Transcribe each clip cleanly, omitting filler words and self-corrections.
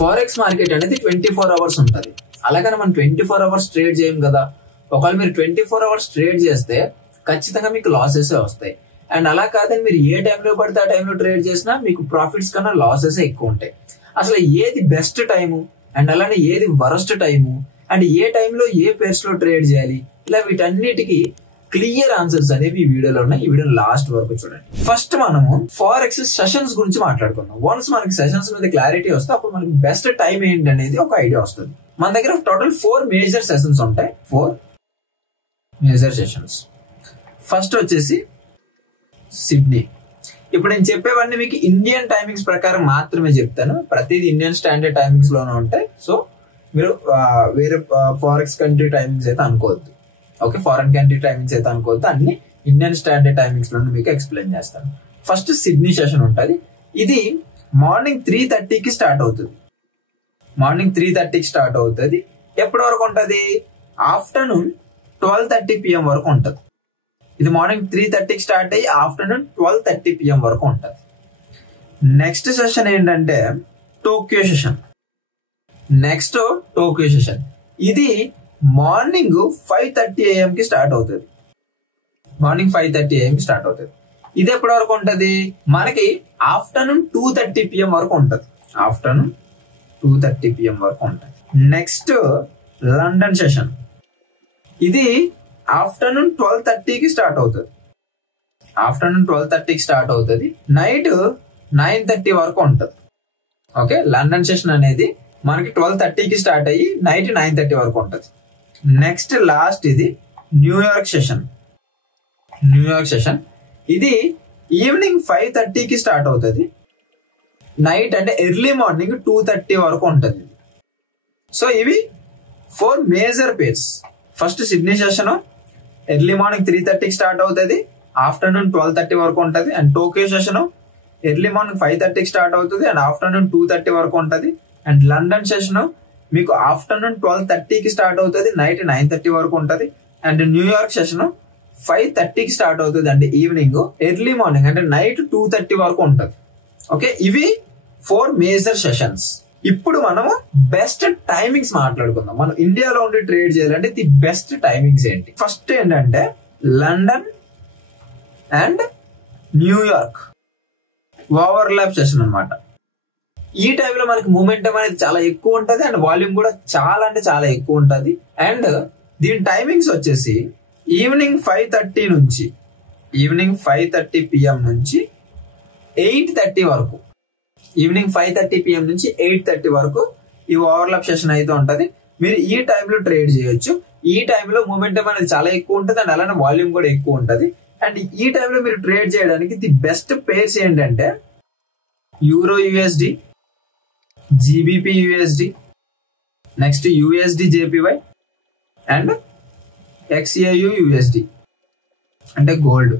Forex market అనేది 24 hours ఉంటుంది. అలాగని మనం 24 అవర్స్ ట్రేడ్ చేయం కదా. ఒకవేళ మీరు 24 అవర్స్ ట్రేడ్ చేస్తే ఖచ్చితంగా మీకు లాసెస్ వస్తాయి. అండ్ అలా కాదని మీరు ఏ టైంలో పడితే ఆ టైంలో ట్రేడ్ చేసినా మీకు ప్రాఫిట్స్ కన్నా లాసెస్ ఎక్కువ ఉంటాయి. అసలు ఏది బెస్ట్ టైము అండ్ అలానే ఏది వరస్ట్ టైము అండ్ ఏ టైంలో ఏ పేర్స్ లో ట్రేడ్ చేయాలి, ఇలా వీటన్నిటికీ క్లియర్ ఆన్సర్స్ అనేవి ఈ వీడియోలో ఉన్నాయి. ఈ వీడియో లాస్ట్ వరకు చూడండి. ఫస్ట్ మనము ఫారెక్స్ సెషన్స్ గురించి మాట్లాడుకుందాం. వన్స్ మనకి సెషన్స్ మీద క్లారిటీ వస్తే అప్పుడు మనకి బెస్ట్ టైం ఏంటి అనేది ఒక ఐడియా వస్తుంది. మన దగ్గర టోటల్ 4 మేజర్ సెషన్స్ ఉంటాయి. 4 మేజర్ సెషన్స్. ఫస్ట్ వచ్చేసి సిడ్నీ. ఇప్పుడు నేను చెప్పేవన్నీ మీకు ఇండియన్ టైమింగ్స్ ప్రకారం మాత్రమే చెప్తాను. ప్రతిదీ ఇండియన్ స్టాండర్డ్ టైమింగ్స్ లోనే ఉంటాయి. సో మీరు వేరే ఫారెక్స్ కంట్రీ టైమింగ్స్ అయితే అనుకోవద్దు. ఓకే, ఫారెన్ కంట్రీ టైమింగ్స్ అయితే అనుకోవద్దు. అన్ని ఇండియన్ స్టాండర్డ్ టైమింగ్స్ లోనే మీకు ఎక్స్ప్లెయిన్ చేస్తాను. ఫస్ట్ సిడ్నీ సెషన్ ఉంటుంది. ఇది మార్నింగ్ 3:30కి స్టార్ట్ అవుతుంది. మార్నింగ్ 3:30కి స్టార్ట్ అవుతుంది. ఎప్పటి వరకు ఉంటుంది? ఆఫ్టర్నూన్ 12:30 PM వరకు ఉంటుంది. ఇది మార్నింగ్ 3:30కి స్టార్ట్ అయ్యి ఆఫ్టర్నూన్ 12:30 PM వరకు ఉంటుంది. నెక్స్ట్ సెషన్ ఏంటంటే Tokyo session. Next Tokyo session. ఇది మార్నింగ్ 5:30 AM కి స్టార్ట్ అవుతుంది. మార్నింగ్ 5:30 AM కి స్టార్ట్ అవుతుంది. ఇది ఎప్పటి వరకు ఉంటుంది? మనకి ఆఫ్టర్నూన్ 2:30 PM వరకు ఉంటుంది. ఆఫ్టర్నూన్ 2:30 PM వరకు ఉంటుంది. Next London session. ఇది ఆఫ్టర్నూన్ 12:30కి స్టార్ట్ అవుతుంది. ఆఫ్టర్నూన్ 12:30కి స్టార్ట్ అవుతుంది. నైట్ 9:30 వరకు ఉంటుంది. ఓకే, లండన్ సెషన్ అనేది మనకి 12:30కి స్టార్ట్ అయ్యి నైట్ 9:30 వరకు ఉంటుంది. నెక్స్ట్ లాస్ట్ ఇది న్యూయార్క్ సెషన్. న్యూయార్క్ సెషన్ ఇది ఈవినింగ్ 5:30కి స్టార్ట్ అవుతుంది. నైట్ అంటే ఎర్లీ మార్నింగ్ 2:30 వరకు ఉంటుంది. సో ఇవి 4 major pairs. First Sydney session early morning 3:30కి స్టార్ట్ అవుతుంది. ఆఫ్టర్నూన్ 12:30 వరకు ఉంటుంది. And Tokyo session early morning 5:30కి స్టార్ట్ అవుతుంది అండ్ ఆఫ్టర్నూన్ 2:30 వరకు ఉంటుంది. అండ్ లండన్ సెషన్ మీకు ఆఫ్టర్నూన్ 12:30కి స్టార్ట్ అవుతుంది. నైట్ 9:30 వరకు ఉంటుంది. అండ్ న్యూయార్క్ సెషన్ 5:30కి స్టార్ట్ అవుతుంది అంటే ఈవినింగ్, ఎర్లీ మార్నింగ్ అంటే నైట్ 2:30 వరకు ఉంటుంది. ఓకే, ఇవి 4 మేజర్ సెషన్స్. ఇప్పుడు మనము బెస్ట్ టైమింగ్స్ మాట్లాడుకుందాం. మనం ఇండియాలో ఉండి ట్రేడ్ చేయాలంటే ది బెస్ట్ టైమింగ్స్ ఏంటి? ఫస్ట్ ఏంటంటే London and New York overlap session అన్నమాట. ఈ టైంలో మనకి మూమెంటం అనేది చాలా ఎక్కువ ఉంటుంది అండ్ వాల్యూమ్ కూడా చాలా అంటే చాలా ఎక్కువ ఉంటుంది. అండ్ దీని టైమింగ్స్ వచ్చేసి ఈవినింగ్ 5:30 నుంచి ఈవినింగ్ 5:30 PM నుంచి 8:30 వరకు. ఈవినింగ్ 5:30 PM నుంచి 8:30 వరకు ఈ ఓవర్లాప్ సెషన్ అయితే ఉంటుంది. మీరు ఈ టైంలో ట్రేడ్ చేయొచ్చు. ఈ టైంలో మూమెంటం అనేది చాలా ఎక్కువ ఉంటుంది అండ్ అలానే వాల్యూమ్ కూడా ఎక్కువ ఉంటుంది. అండ్ ఈ టైంలో మీరు ట్రేడ్ చేయడానికి ది బెస్ట్ పేర్స్ ఏంటంటే euro USD, GBP USD, next USD JPY and XAU USD అంటే గోల్డ్.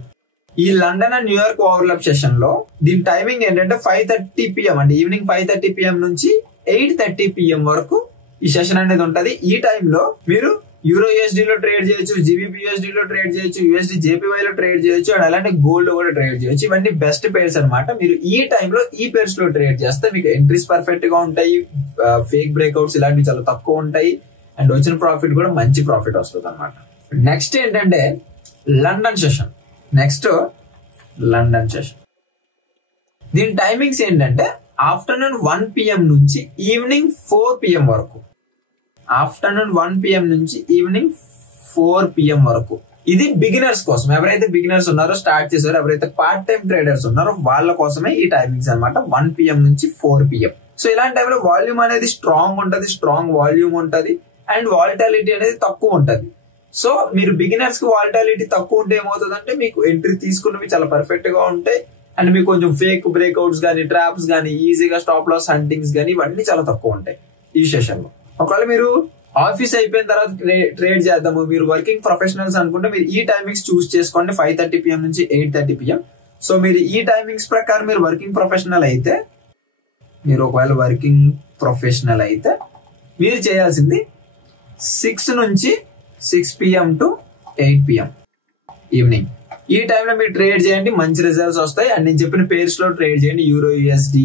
ఈ London and New York overlap session లో దీని టైమింగ్ ఏంటంటే 5:30 PM అంటే ఈవినింగ్ 5:30 PM నుంచి 8:30 PM వరకు ఈ సెషన్ అనేది ఉంటది. ఈ టైంలో మీరు యూరో USD లో ట్రేడ్ చేయొచ్చు, GBP USD లో ట్రేడ్ చేయొచ్చు, USD JPY లో ట్రేడ్ చేయొచ్చు అండ్ అలాంటి గోల్డ్ లో కూడా ట్రేడ్ చేయొచ్చు. ఇవన్నీ బెస్ట్ పేర్స్ అనమాట. మీరు ఈ టైంలో ఈ పేర్స్ లో ట్రేడ్ చేస్తే మీకు ఎంట్రీస్ పర్ఫెక్ట్ గా ఉంటాయి. ఫేక్ బ్రేక్అవుట్స్ ఇలాంటివి చాలా తక్కువ ఉంటాయి అండ్ వచ్చిన ప్రాఫిట్ కూడా మంచి ప్రాఫిట్ వస్తుంది అనమాట. నెక్స్ట్ ఏంటంటే London session. Next London session. దీని టైమింగ్స్ ఏంటంటే ఆఫ్టర్నూన్ 1 PM నుంచి ఈవినింగ్ 4 PM వరకు. ఆఫ్టర్నూన్ 1 PM నుంచి ఈవినింగ్ 4 PM వరకు. ఇది బిగినర్స్ కోసం. ఎవరైతే బిగినర్స్ ఉన్నారో, స్టార్ట్ చేశారో, ఎవరైతే పార్ట్ టైం ట్రేడర్స్ ఉన్నారో వాళ్ళ కోసమే ఈ టైమింగ్స్ అనమాట. 1 PM నుంచి 4 PM. సో ఇలాంటి టైంలో వాల్యూమ్ అనేది స్ట్రాంగ్ ఉంటుంది, స్ట్రాంగ్ వాల్యూమ్ ఉంటుంది అండ్ వాలిటాలిటీ అనేది తక్కువ ఉంటుంది. సో మీరు బిగినర్స్ కి వాలిటాలిటీ తక్కువ ఉంటే ఏమవుతుందంటే మీకు ఎంట్రీ తీసుకున్నవి చాలా పర్ఫెక్ట్ గా ఉంటాయి అండ్ మీకు కొంచెం ఫేక్ బ్రేక్అవుట్స్ కానీ, ట్రాప్స్ కానీ, ఈజీగా స్టాప్ లాస్ హంటింగ్స్ కానీ ఇవన్నీ చాలా తక్కువ ఉంటాయి ఈ సెషన్ లో. ఒకవేళ మీరు ఆఫీస్ అయిపోయిన తర్వాత ట్రేడ్ చేద్దాము, మీరు వర్కింగ్ ప్రొఫెషనల్స్ అనుకుంటే మీరు ఈ టైమింగ్స్ చూస్ చేసుకోండి. 5:30 PM నుంచి 8:30 PM. సో మీరు ఈ టైమింగ్స్ ప్రకారం మీరు వర్కింగ్ ప్రొఫెషనల్ అయితే, మీరు ఒకవేళ వర్కింగ్ ప్రొఫెషనల్ అయితే మీరు చేయాల్సింది 6 నుంచి 6 PM టు 8 PM ఈవినింగ్. ఈ టైంలో మీరు ట్రేడ్ చేయండి, మంచి రిజల్ట్స్ వస్తాయి. అండ్ నేను చెప్పిన పేర్స్ లో ట్రేడ్ చేయండి. Euro USD,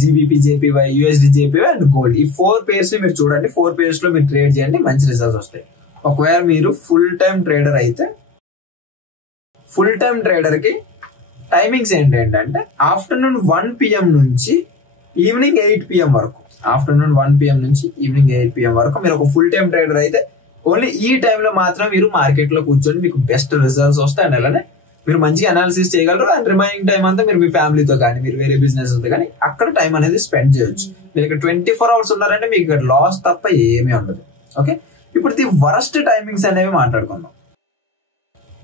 GBP జేపీవై, USD జేపీవై and gold. ఈ 4 పేర్స్ ని మీరు చూడండి. 4 పేర్స్ లో మీరు ట్రేడ్ చేయండి, మంచి రిజల్ట్స్ వస్తాయి. ఒకవేళ మీరు ఫుల్ టైం ట్రేడర్ అయితే, ఫుల్ టైం ట్రేడర్ కి టైమింగ్స్ ఏంటంటే ఆఫ్టర్నూన్ 1 PM నుంచి ఈవినింగ్ 8 PM వరకు. ఆఫ్టర్నూన్ 1 PM నుంచి ఈవినింగ్ 8 PM వరకు మీరు ఒక ఫుల్ టైం ట్రేడర్ అయితే ఓన్లీ ఈ టైంలో మాత్రం మీరు మార్కెట్ లో కూర్చొని మీకు బెస్ట్ రిజల్ట్స్ వస్తాయి. అండ్ అలానే మీరు మంచిగా అనాలిసిస్ చేయగలరు. అండ్ రిమైనింగ్ టైం అంతా మీరు మీ ఫ్యామిలీతో కానీ, మీరు వేరే బిజినెస్ తో కానీ అక్కడ టైం అనేది స్పెండ్ చేయొచ్చు. మీరు ఇక్కడ 24 hours ఉన్నారంటే మీకు ఇక్కడ లాస్ తప్ప ఏమీ ఉండదు. ఓకే, ఇప్పుడు ది వరస్ట్ టైమింగ్స్ అనేవి మాట్లాడుకుందాం.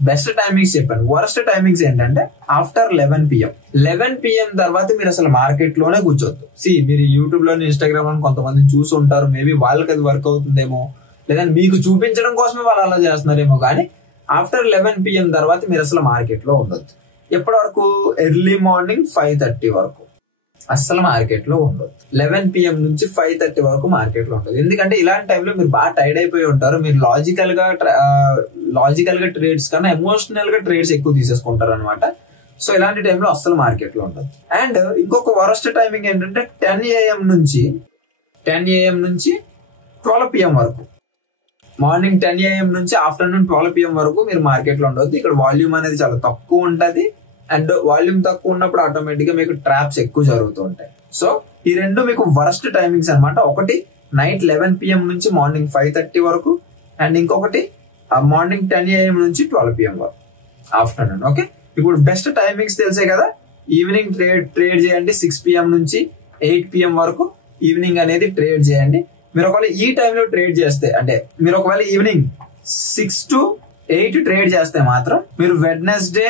బెస్ట్ టైమింగ్స్ చెప్పాను. వరస్ట్ టైమింగ్స్ ఏంటంటే ఆఫ్టర్ 11 PM. 11 PM తర్వాత మీరు అసలు మార్కెట్ లోనే కూర్చోద్దు. మీరు యూట్యూబ్ లోని, ఇన్స్టాగ్రామ్ లో కొంతమంది చూసి ఉంటారు. మేబీ వాళ్ళకి అది వర్క్ అవుతుందేమో, లేదా మీకు చూపించడం కోసమే వాళ్ళు అలా చేస్తున్నారేమో. కానీ ఆఫ్టర్ 11 PM తర్వాత మీరు అసలు మార్కెట్ లో ఉండొద్దు. ఎప్పటి వరకు? ఎర్లీ మార్నింగ్ 5:30 వరకు అసలు మార్కెట్ లో ఉండదు. 11 PM నుంచి 5:30 వరకు మార్కెట్ లో ఉండదు. ఎందుకంటే ఇలాంటి టైంలో మీరు బాగా టైర్డ్ అయిపోయి ఉంటారు. మీరు లాజికల్ గా ట్రేడ్స్ కన్నా ఎమోషనల్ గా ట్రేడ్స్ ఎక్కువ తీసేసుకుంటారు అనమాట. సో ఇలాంటి టైంలో అస్సలు మార్కెట్ లో ఉండదు. అండ్ ఇంకొక వరస్ట్ టైమింగ్ ఏంటంటే 10 AM నుంచి 12 PM వరకు. మార్నింగ్ 10 AM నుంచి ఆఫ్టర్నూన్ 12 PM వరకు మీరు మార్కెట్ లో ఉండొద్దు. ఇక్కడ వాల్యూమ్ అనేది చాలా తక్కువ ఉంటది. అండ్ వాల్యూమ్ తక్కువ ఉన్నప్పుడు ఆటోమేటిక్ గా మీకు ట్రాప్స్ ఎక్కువ జరుగుతూ ఉంటాయి. సో ఈ రెండు మీకు వరస్ట్ టైమింగ్స్ అనమాట. ఒకటి నైట్ 11 PM నుంచి మార్నింగ్ 5:30 వరకు, అండ్ ఇంకొకటి మార్నింగ్ 10 AM నుంచి 12 PM వరకు ఆఫ్టర్నూన్. ఓకే, ఇప్పుడు బెస్ట్ టైమింగ్స్ తెలిసే కదా. ఈవినింగ్ ట్రేడ్ చేయండి 6 PM నుంచి 8 PM వరకు. ఈవినింగ్ అనేది ట్రేడ్ చేయండి. మీరు ఒకవేళ ఈ టైంలో ట్రేడ్ చేస్తే, అంటే మీరు ఒకవేళ ఈవినింగ్ 6 to 8 ట్రేడ్ చేస్తే మాత్రం మీరు వెడ్నెస్డే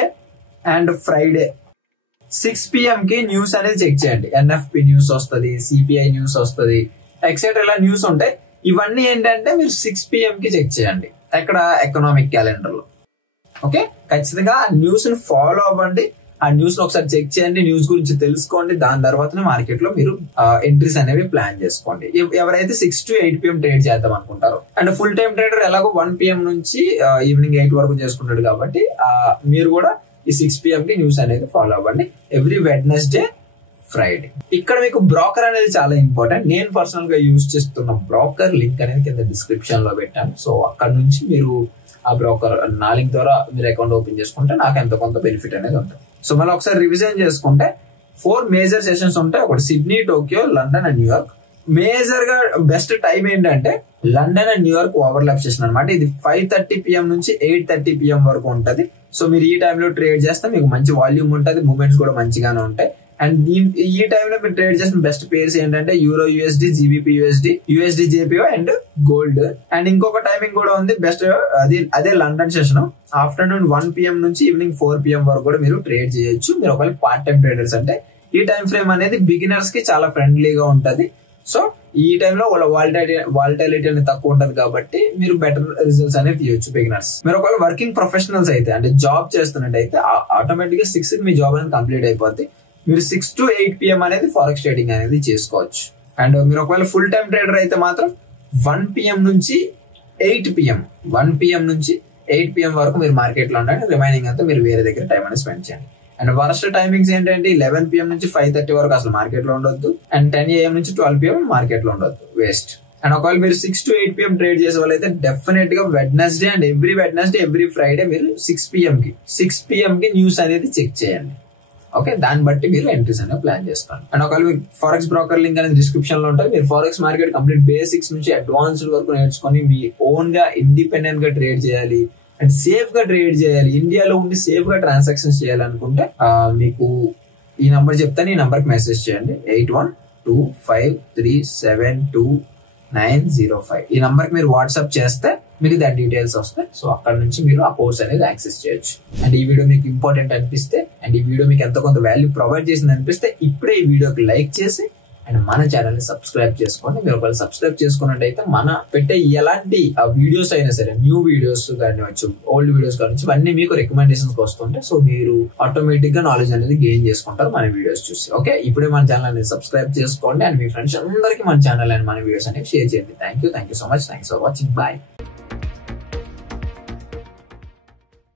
అండ్ ఫ్రైడే 6 PM కి న్యూస్ అనేది చెక్ చేయండి. ఎన్ఎఫ్పి న్యూస్ వస్తుంది, సిపిఐ న్యూస్ వస్తుంది, ఎక్సెట్రా ఇలా న్యూస్ ఉంటాయి. ఇవన్నీ ఏంటంటే మీరు 6 PM కి చెక్ చేయండి ఎక్కడ? ఎకనామిక్ క్యాలెండర్ లో. ఓకే, ఖచ్చితంగా ఆ న్యూస్ ని ఫాలో అవ్వండి. ఆ న్యూస్ ఒకసారి చెక్ చేయండి, న్యూస్ గురించి తెలుసుకోండి. దాని తర్వాతనే మార్కెట్ లో మీరు ఎంట్రీస్ అనేవి ప్లాన్ చేసుకోండి. ఎవరైతే 6 to 8 PM ట్రేడ్ చేద్దాం అనుకుంటారో, అండ్ ఫుల్ టైం ట్రేడర్ ఎలాగో 1 PM నుంచి ఈవినింగ్ 8 వరకు చేసుకుంటాడు కాబట్టి మీరు కూడా ఈ 6 PM కి న్యూస్ అనేది ఫాలో అవ్వండి ఎవ్రీ వెడ్నెస్డే, ఫ్రైడే. ఇక్కడ మీకు బ్రోకర్ అనేది చాలా ఇంపార్టెంట్. నేను పర్సనల్ గా యూజ్ చేస్తున్న బ్రోకర్ లింక్ అనేది కింద డిస్క్రిప్షన్ లో పెట్టాను. సో అక్కడ నుంచి మీరు ఆ బ్రోకర్ నా లింక్ ద్వారా మీరు అకౌంట్ ఓపెన్ చేసుకుంటే నాకు ఎంతో కొంత బెనిఫిట్ అనేది ఉంటుంది. సో మళ్ళీ ఒకసారి రివిజన్ చేసుకుంటే 4 మేజర్ సెషన్స్ ఉంటాయి. ఒకటి Sydney, Tokyo, London and New York. Major గా బెస్ట్ టైం ఏంటంటే London and New York overlap session అనమాట. ఇది 5:30 PM నుంచి 8:30 PM వరకు ఉంటది. సో మీరు ఈ టైంలో ట్రేడ్ చేస్తే మీకు మంచి వాల్యూమ్ ఉంటుంది, మూవ్మెంట్స్ కూడా మంచిగానే ఉంటాయి. అండ్ ఈ టైంలో మీరు ట్రేడ్ చేసిన బెస్ట్ పేర్స్ ఏంటంటే euro USD, GBP USD, USD JPO and gold. And ఇంకొక టైమింగ్ కూడా ఉంది బెస్ట్, అదే లండన్ సెషన్. ఆఫ్టర్నూన్ 1 PM నుంచి ఈవినింగ్ 4 PM వరకు కూడా మీరు ట్రేడ్ చేయొచ్చు. మీరు ఒకవేళ పార్ట్ టైం ట్రేడర్స్ అంటే ఈ టైం ఫ్రేమ్ అనేది బిగినర్స్ కి చాలా ఫ్రెండ్లీగా ఉంటది. సో ఈ టైంలో వాళ్ళ వాలటిలిటీ అనేది తక్కువ ఉంటది కాబట్టి మీరు బెటర్ రిజల్ట్స్ అనేవి తీయొచ్చు బిగినర్స్. మీరు ఒకవేళ వర్కింగ్ ప్రొఫెషనల్స్ అయితే, అంటే జాబ్ చేస్తున్నట్టయితే ఆటోమేటిక్ గా 6 మీ జాబ్ అనేది కంప్లీట్ అయిపోద్ది. మీరు 6 to 8 PM అనేది ఫారెక్స్ ట్రేడింగ్ అనేది చేసుకోవచ్చు. అండ్ మీరు ఒకవేళ ఫుల్ టైం ట్రేడర్ అయితే మాత్రం 1 PM నుంచి 8 PM 1 PM నుంచి 8 PM వరకు మీరు మార్కెట్ లో ఉండండి. రిమైనింగ్ అంతా మీరు వేరే దగ్గర టైం అనేది స్పెండ్ చేయండి. అండ్ వరస్ట్ టైమింగ్స్ ఏంటంటే 11 PM నుంచి 5:30 వరకు అసలు మార్కెట్ లో ఉండొద్దు. అండ్ 10 AM నుంచి 12 PM మార్కెట్ లో ఉండొద్దు, వేస్ట్. అండ్ ఒకవేళ మీరు 6 to 8 PM ట్రేడ్ చేసే వాళ్ళు అయితే డెఫినెట్ గా వెడ్నెస్డే అండ్ ఎవ్రీ ఫ్రైడే మీరు 6 PM కి న్యూస్ అనేది చెక్ చేయండి. ఓకే, దాన్ని బట్టి మీరు ఎంట్రీస్ అనేవి ప్లాన్ చేసుకోండి. అండ్ ఒకవేళ మీకు ఫారెక్స్ బ్రోకర్ లింక్ అనేది డిస్క్రిప్షన్ లో ఉంటుంది. మీరు ఫారెక్స్ మార్కెట్ కంప్లీట్ బేసిక్స్ నుంచి అడ్వాన్స్డ్ వరకు నేర్చుకొని మీ ఓన్ గా ఇండిపెండెంట్ గా ట్రేడ్ చేయాలి అండ్ సేఫ్ గా ట్రేడ్ చేయాలి, ఇండియాలో ఉండి సేఫ్ గా ట్రాన్సాక్షన్స్ చేయాలనుకుంటే మీకు ఈ నంబర్ చెప్తాను. ఈ నంబర్ కి మెసేజ్ చేయండి 8125372905. ఈ నంబర్ కి మీరు వాట్సాప్ చేస్తే మీకు దాని డీటెయిల్స్ వస్తాయి. సో అక్కడ నుంచి మీరు ఆ కోర్స్ అనేది యాక్సెస్ చేయొచ్చు. అండ్ ఈ వీడియో మీకు ఇంపార్టెంట్ అనిపిస్తే అండ్ ఈ వీడియో మీకు ఎంతో కొంత వాల్యూ ప్రొవైడ్ చేసింది అనిపిస్తే ఇప్పుడే ఈ వీడియోకి లైక్ చేసి అండ్ మన ఛానల్ ని సబ్స్క్రైబ్ చేసుకోండి. మీరు ఒకవేళ సబ్స్క్రైబ్ చేసుకున్నట్టయితే మన పెట్టే ఎలాంటి వీడియోస్ అయినా సరే, న్యూ వీడియోస్ కానివచ్చు, ఓల్డ్ వీడియోస్ కానివచ్చు, ఇవన్నీ మీకు రికమెండేషన్స్ వస్తుంటాయి. సో మీరు ఆటోమేటిక్ గా నాలెడ్జ్ అనేది గెయిన్ చేసుకుంటారు మన వీడియోస్ చూసి. ఓకే, ఇప్పుడే మన ఛానల్ అనేది సబ్స్క్రైబ్ చేసుకోండి అండ్ మీ ఫ్రెండ్స్ అందరికీ మన ఛానల్ అండ్ మన వీడియోస్ అనేవి షేర్ చేయండి. Thank you so much. Thanks for watching. Bye.